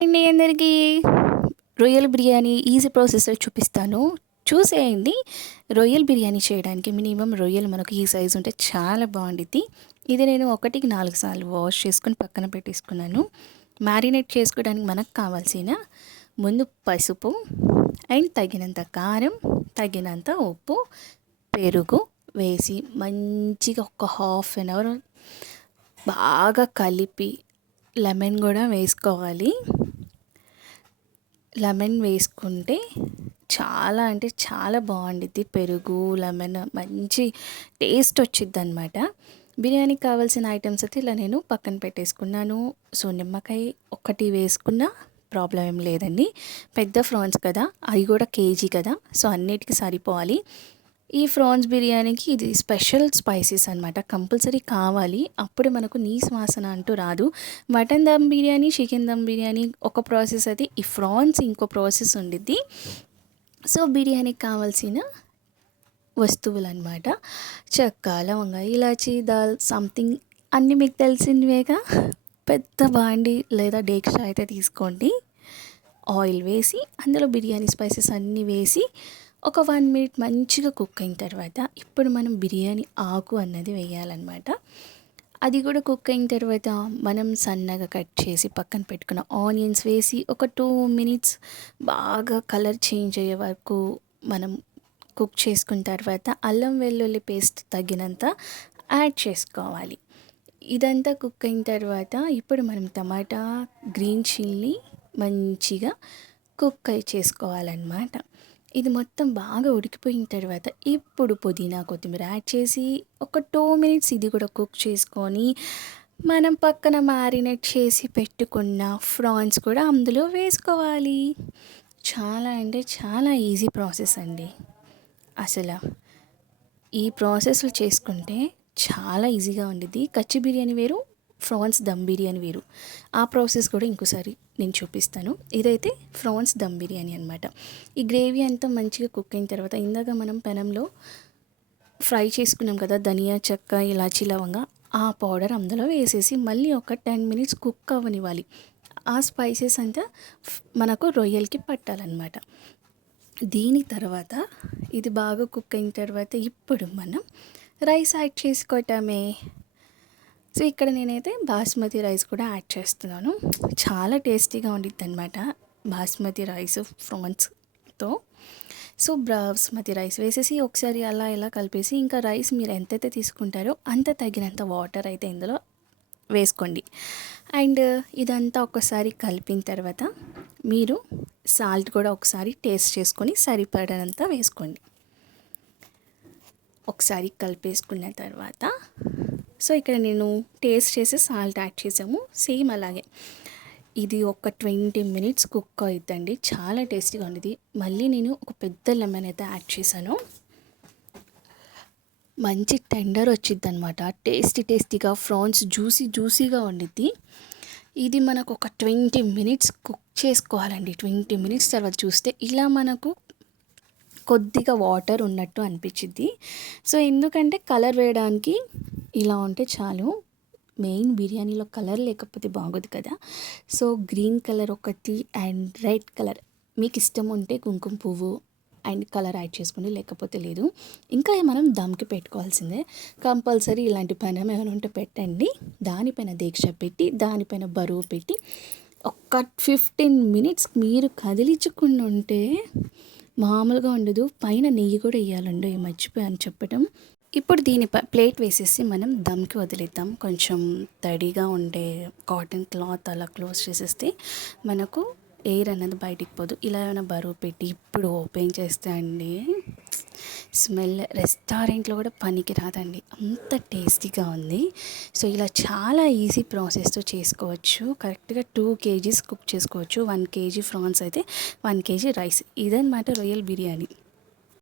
అండి అందరికీ. రొయ్యల బిర్యానీ ఈజీ ప్రాసెస్లో చూపిస్తాను. చూసేయండి. రొయ్యల బిర్యానీ చేయడానికి మినిమం రొయ్యలు మనకు ఈ సైజు ఉంటే చాలా బాగుండిద్ది. ఇది నేను ఒకటికి నాలుగు సార్లు వాష్ చేసుకుని పక్కన పెట్టేసుకున్నాను. మ్యారినేట్ చేసుకోవడానికి మనకు కావాల్సిన ముందు పసుపు అండ్ తగినంత కారం తగినంత ఉప్పు పెరుగు వేసి మంచిగా ఒక హాఫ్ అన్ అవర్ బాగా కలిపి లెమన్ కూడా వేసుకోవాలి. లెమన్ వేసుకుంటే చాలా అంటే చాలా బాగుండిద్ది. పెరుగు లెమన్ మంచి టేస్ట్ వచ్చిద్ది అనమాట బిర్యానీకి కావాల్సిన ఐటమ్స్ అయితే ఇలా నేను పక్కన పెట్టేసుకున్నాను. సో నిమ్మకాయ ఒకటి వేసుకున్నా ప్రాబ్లం ఏం లేదండి. పెద్ద ఫ్రాన్స్ కదా అవి కూడా కేజీ కదా. సో అన్నిటికీ సరిపోవాలి. ఈ ఫ్రాన్స్ బిర్యానీకి ఇది స్పెషల్ స్పైసెస్ అనమాట కంపల్సరీ కావాలి. అప్పుడు మనకు నీ వాసన అంటూ రాదు. మటన్ దమ్ బిర్యానీ చికెన్ దమ్ బిర్యానీ ఒక ప్రాసెస్ అయితే ఈ ఫ్రాన్స్ ఇంకో ప్రాసెస్ ఉండిద్ది. సో బిర్యానీకి కావాల్సిన వస్తువులు అనమాట చెక్క లవంగ ఇలాచి దాల్ సంథింగ్ అన్నీ మీకు తెలిసినవేగా? పెద్ద బాండి లేదా డేక్షా అయితే తీసుకోండి. ఆయిల్ వేసి అందులో బిర్యానీ స్పైసెస్ అన్నీ వేసి ఒక వన్ మినిట్ మంచిగా కుక్ అయిన తర్వాత ఇప్పుడు మనం బిర్యానీ ఆకు అన్నది వేయాలన్నమాట. అది కూడా కుక్ అయిన తర్వాత మనం సన్నగా కట్ చేసి పక్కన పెట్టుకున్న ఆనియన్స్ వేసి ఒక టూ మినిట్స్ బాగా కలర్ చేంజ్ అయ్యే వరకు మనం కుక్ చేసుకున్న తర్వాత అల్లం వెల్లుల్లి పేస్ట్ తగినంత యాడ్ చేసుకోవాలి. ఇదంతా కుక్ అయిన తర్వాత ఇప్పుడు మనం టమాటా గ్రీన్ చిల్లీ మంచిగా కుక్ చేసుకోవాలన్నమాట. ఇది మొత్తం బాగా ఉడికిపోయిన తర్వాత ఇప్పుడు పుదీనా కొత్తిమీర యాడ్ చేసి ఒక టూ మినిట్స్ ఇది కూడా కుక్ చేసుకొని మనం పక్కన మ్యారినేట్ చేసి పెట్టుకున్న ఫ్రాన్స్ కూడా అందులో వేసుకోవాలి. చాలా అంటే చాలా ఈజీ ప్రాసెస్ అండి. అసలు ఈ ప్రాసెస్లు చేసుకుంటే చాలా ఈజీగా ఉండిద్ది. కచ్చి బిర్యానీ వేరు ఫ్రాన్స్ దమ్ బిర్యానీ వేరు. ఆ ప్రాసెస్ కూడా ఇంకోసారి నేను చూపిస్తాను. ఇదైతే ఫ్రాన్స్ దమ్ బిర్యానీ అనమాట ఈ గ్రేవీ అంతా మంచిగా కుక్ అయిన తర్వాత ఇందాక మనం పెనంలో ఫ్రై చేసుకున్నాం కదా ధనియా చెక్క ఇలాచి లవంగా ఆ పౌడర్ అందులో వేసేసి మళ్ళీ ఒక టెన్ మినిట్స్ కుక్ అవ్వనివ్వాలి. ఆ స్పైసెస్ అంతా మనకు రొయ్యలకి పట్టాలన్నమాట. దీని తర్వాత ఇది బాగా కుక్ అయిన తర్వాత ఇప్పుడు మనం రైస్ యాడ్ చేసుకోవటమే. సో ఇక్కడ నేనైతే బాస్మతి రైస్ కూడా యాడ్ చేస్తున్నాను. చాలా టేస్టీగా ఉండిద్ది అనమాట బాస్మతి రైస్ ఫ్రాన్స్తో. సో బాస్మతి రైస్ వేసేసి ఒకసారి అలా ఇలా కలిపేసి ఇంకా రైస్ మీరు ఎంతైతే తీసుకుంటారో అంత తగినంత వాటర్ అయితే ఇందులో వేసుకోండి. అండ్ ఇదంతా ఒకసారి కలిపిన తర్వాత మీరు సాల్ట్ కూడా ఒకసారి టేస్ట్ చేసుకొని సరిపడనంత వేసుకోండి. ఒకసారి కలిపేసుకున్న తర్వాత సో ఇక్కడ నేను టేస్ట్ చేసి సాల్ట్ యాడ్ చేసాము. సేమ్ అలాగే. ఇది ఒక ట్వంటీ మినిట్స్ కుక్ అవుతుందండి చాలా టేస్టీగా ఉండేది మళ్ళీ నేను ఒక పెద్ద లెమన్ అయితే యాడ్ చేశాను. మంచి టెండర్ వచ్చింది అనమాట టేస్టీ టేస్టీగా ఫ్రాన్స్ జ్యూసీ జ్యూసీగా ఉండిద్ది. ఇది మనకు ఒక ట్వంటీ మినిట్స్ కుక్ చేసుకోవాలండి. ట్వంటీ మినిట్స్ తర్వాత చూస్తే ఇలా మనకు కొద్దిగా వాటర్ ఉన్నట్టు అనిపించింది సో ఎందుకంటే కలర్ వేయడానికి ఇలా ఉంటే చాలు. మెయిన్ బిర్యానీలో కలర్ లేకపోతే బాగోదు కదా. సో గ్రీన్ కలర్ ఒకటి అండ్ రెడ్ కలర్. మీకు ఇష్టం ఉంటే కుంకుమ పువ్వు అండ్ కలర్ యాడ్ చేసుకోండి లేకపోతే లేదు. ఇంకా మనం దమ్కి పెట్టుకోవాల్సిందే. కంపల్సరీ ఇలాంటి పైన ఏమైనా ఉంటే పెట్టండి. దానిపైన దీక్ష పెట్టి దానిపైన బరువు పెట్టి ఒక్క ఫిఫ్టీన్ మినిట్స్ మీరు కదిలించుకుని ఉంటే మామూలుగా ఉండదు. పైన నెయ్యి కూడా వేయాలండి. మర్చిపోయాను చెప్పటం. ఇప్పుడు దీని ప్లేట్ వేసేసి మనం దమ్కి వదిలేద్దాం. కొంచెం తడిగా ఉండే కాటన్ క్లాత్ అలా క్లోజ్ చేసేస్తే మనకు ఎయిర్ అనేది బయటికి పోదు. ఇలా ఏమైనా బరువు పెట్టి ఇప్పుడు ఓపెన్ చేస్తే అండి స్మెల్ రెస్టారెంట్లో కూడా పనికి రాదండి అంత టేస్టీగా ఉంది. సో ఇలా చాలా ఈజీ ప్రాసెస్తో చేసుకోవచ్చు. కరెక్ట్గా టూ కేజీస్ కుక్ చేసుకోవచ్చు. వన్ కేజీ ఫ్రాన్స్ అయితే వన్ కేజీ రైస్. ఇదన్నమాట రొయ్యల్ బిర్యానీ.